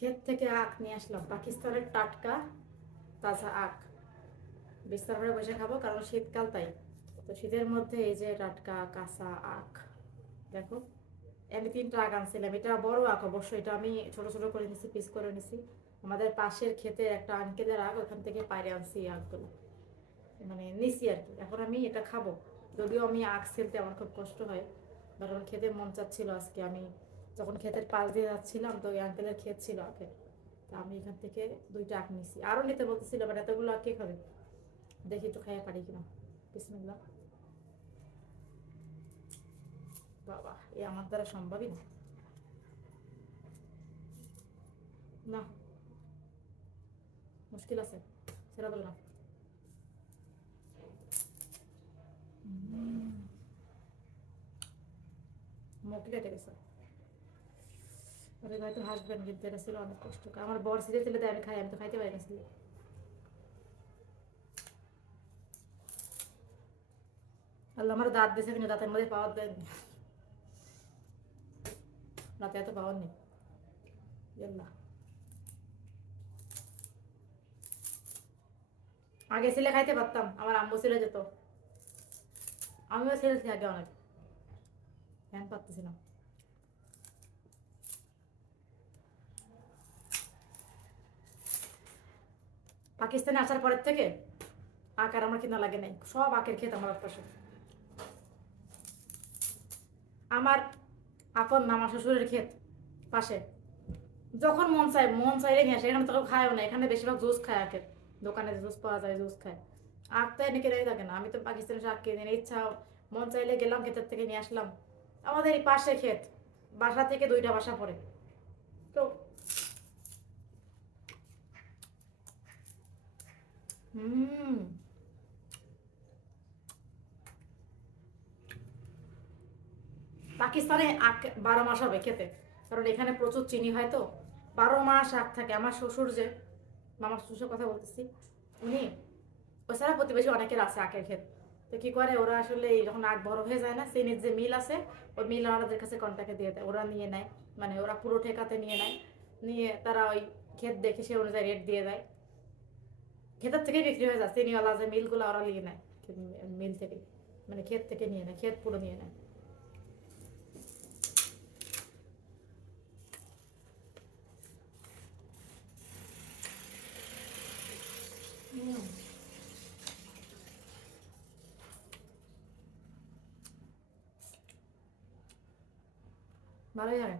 ক্ষেত থেকে আখ নিয়ে আসলাম। পাকিস্তানের টাটকা তাজা আখ। বিস্তার করে বসে খাব, কারণ শীতকাল তাই। তো শীতের মধ্যে এই যে টাটকা, কাঁচা আখ, দেখো আমি তিনটা আখ আনছিলাম। এটা বড় আখ অবশ্য, এটা আমি ছোট ছোট করে নিছি, পিস করে নিছি। আমাদের পাশের ক্ষেতে একটা আঙ্কেলের আখ ওখান থেকে পাইরে আনছি আখগুলো মানে নিছি আর কি। এখন আমি এটা খাব। যদিও আমি আখ ছেলতে আমার খুব কষ্ট হয়, বাট আমার খেতে মন চাচ্ছিল আজকে আমি যখন ক্ষেতের পাশ দিয়ে যাচ্ছিলাম, তো ওই আঙ্কেলের ক্ষেত ছিল আখের তা আমি এখান থেকে দুইটা আখ নিছি। আরও নিতে বলতেছিল, বাট এতগুলো আখ কে খাবে? দেখি একটু খাইয়ে পারি কিনা। বিসমিল্লাহ। বাবা, এ আমার দ্বারা সম্ভবই না। না। মুশকিল আছে। সেটা বলো না। মুখ কেটে গেছে। আরে ভাই তো হাসবেন কিন্তু এটা ছিল, অনেক কষ্ট। আমার বর সিজে ছিল তাই আমি খাই, আমি তো খাইতে পারি না ছিল আল্লাহ আমার দাঁত দিয়েছে কিন্তু দাঁতের মধ্যে পাওয়ার দেয়নি রাতে এত পাওয়ার নেই। আগে ছেলে খাইতে পারতাম, আমার আম্মু ছেলে যেত। আমিও ছেলেছি আগে অনেক। এখন পারতেছি পাকিস্তানে আসার পরের থেকে আকার আমার কিনা লাগে নাই। সব আখের খেত আমার পাশে আমার আপন আমার শ্বশুরের ক্ষেত পাশে। যখন মন চায়, মন চাইলে নিয়ে আসে। এখানে তো কেউ খায়ও না। এখানে বেশিরভাগ জুস খায় আখের দোকানে জুস পাওয়া যায়, জুস খায়। আখ তো এনে কেনাই থাকে না। আমি তো পাকিস্তানের শাক কিনে ইচ্ছা মন চাইলে গেলাম, ক্ষেতের থেকে নিয়ে আসলাম। আমাদের এই পাশে ক্ষেত বাসা থেকে দুইটা বাসা পড়ে। তো হুম পাকিস্তানে আখ বারো মাস হবে খেতে। কারণ এখানে প্রচুর চিনি হয় তো। বারো মাস আখ থাকে। আমার শ্বশুর যে মামার শ্বশুর কথা বলতেছি, উনি ওছাড়া প্রতিবেশী অনেকের আছে আখের ক্ষেত। তো কি করে, ওরা আসলে যখন আখ বড় হয়ে যায় না চিনির যে মিল আছে, ওই মিল ওনাদের কাছে কন্ট্যাক্টে দিয়ে দেয়। ওরা নিয়ে নেয়। মানে ওরা পুরো ঠেকাতে নিয়ে নেয়। নিয়ে তারা ওই ক্ষেত দেখে সে অনুযায়ী রেট দিয়ে দেয়। ক্ষেতের থেকেই বিক্রি হয়ে যায় চিনিওয়ালা যে মিলগুলো ওরা নিয়ে নেয়। মিল থেকে মানে ক্ষেত থেকে নিয়ে নেয়, ক্ষেত পুরো নিয়ে নেয়। ভালোই লাগে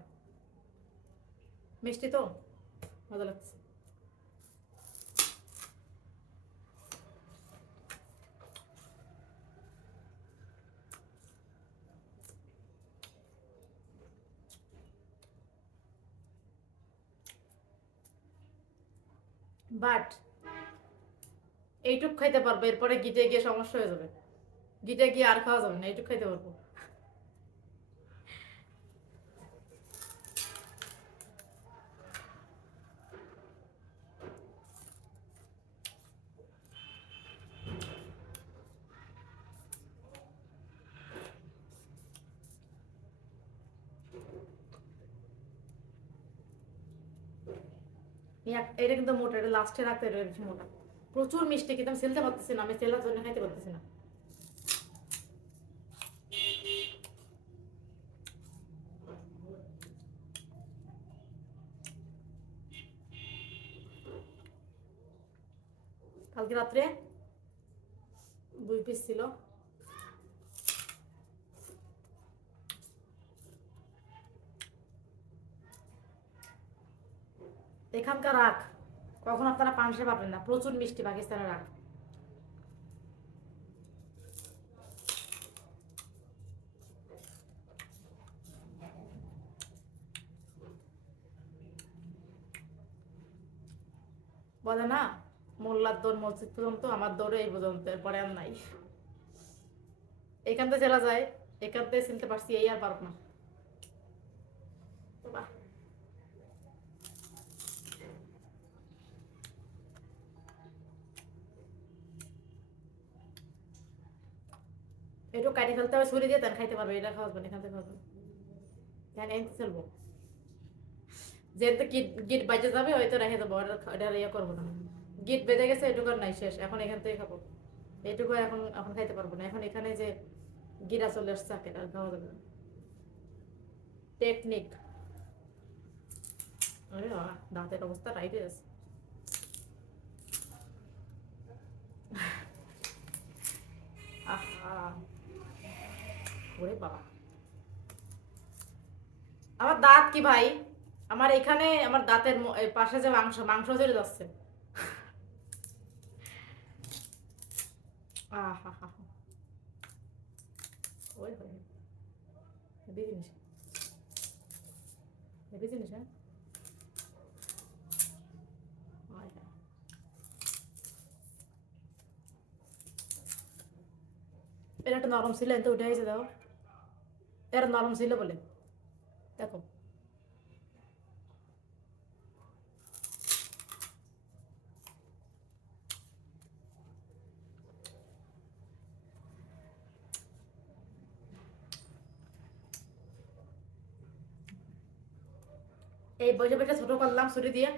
মিষ্টি তো? মজা লাগছে। বাট এইটুক খাইতে পারব, এরপরে গিটে গিয়ে সমস্যা হয়ে যাবে। গিটে গিয়ে আর খাওয়া যাবে না, এইটুক খাইতে পারব। এটা কিন্তু মোটা, এটা লাস্টে রাখতে এটা বেশি মোটা। প্রচুর মিষ্টি, কিন্তু আমি সেলতে পারতেছি না, আমি সেলার জন্য খাইতে পারতেছি না। কালকে রাত্রে দুই পিস ছিল। এখানকার আখ কখন আপনারা পানসে পাবেন না, প্রচুর মিষ্টি পাকিস্তানের আখ বলে না, মোল্লার দৌড় মসজিদ পর্যন্ত, আমার দৌড়ে এই পর্যন্ত, এরপরে আর নাই। এখান থেকে চলা যায় এখান থেকে চিনতে পারছি এই আর পারব না। একটু কাটি ফেলতে হবে, ছুরি দিয়ে তার খাইতে পারবে, এটা খাওয়াবেন এখান থেকে খাওয়াবেন হ্যাঁ এনতে চলবো। যেহেতু গিট গিট বাজে যাবে হয়তো রেখে দেবো এটা ইয়ে করব না। গিট বেঁধে গেছে এটুকু নাই, শেষ। এখন এখান থেকে খাব। এটুকু এখন এখন খাইতে পারব না। এখন এখানে যে গিরা চলে আসছে আর খাওয়া যাবে না। টেকনিক। আরে দাঁতের অবস্থা টাইট হয়ে ওরে বাবা। আমার দাঁত কি ভাই? আমার এখানে আমার দাঁতের পাশে যে মাংস মাংস চলে যাচ্ছে। আহা হয় হ্যাঁ? এটা একটা নরম ছিল, এত উঠে দেখো এটা নরম ছিল বলে। দেখো। এই বসে বসে ছোট করলাম, ছুরি দিয়ে।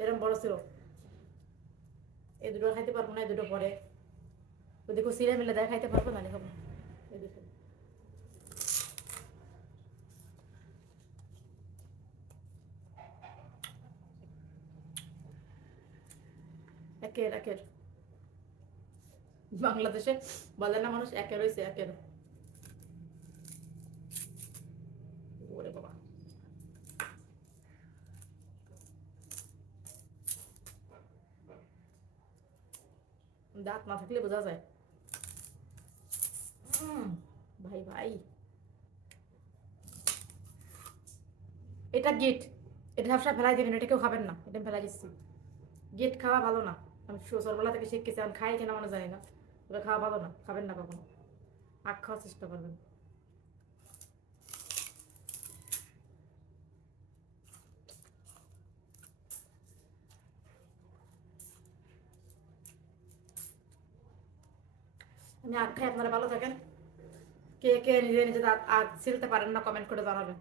এরকম বড় ছিল। এই দুটো খাইতে পারব না, এই দুটো পরে। যদি সিরে মিলে দেয় খাইতে পারব না খাব এই দুটো একের একের বাংলাদেশে বলে না মানুষ একের হয়েছে একের দাঁত না থাকলে বোঝা যায়। ভাই ভাই। এটা গেট এটা ফেলাই দিবেন এটা কেউ খাবেন না, এটা ফেলাই দিচ্ছি। গেট খাওয়া ভালো না। আমি ছোটবেলা থেকে শিখেছি আমি খাই কিনা মানে জানি না। ওটা খাওয়া ভালো না, খাবেন না কখনো। আখ খাওয়ার চেষ্টা করবেন। আমি আখ খাই, আপনারা ভালো থাকেন। কে কে নিজে নিজে আখ ছিলতে পারেন না কমেন্ট করে জানাবেন।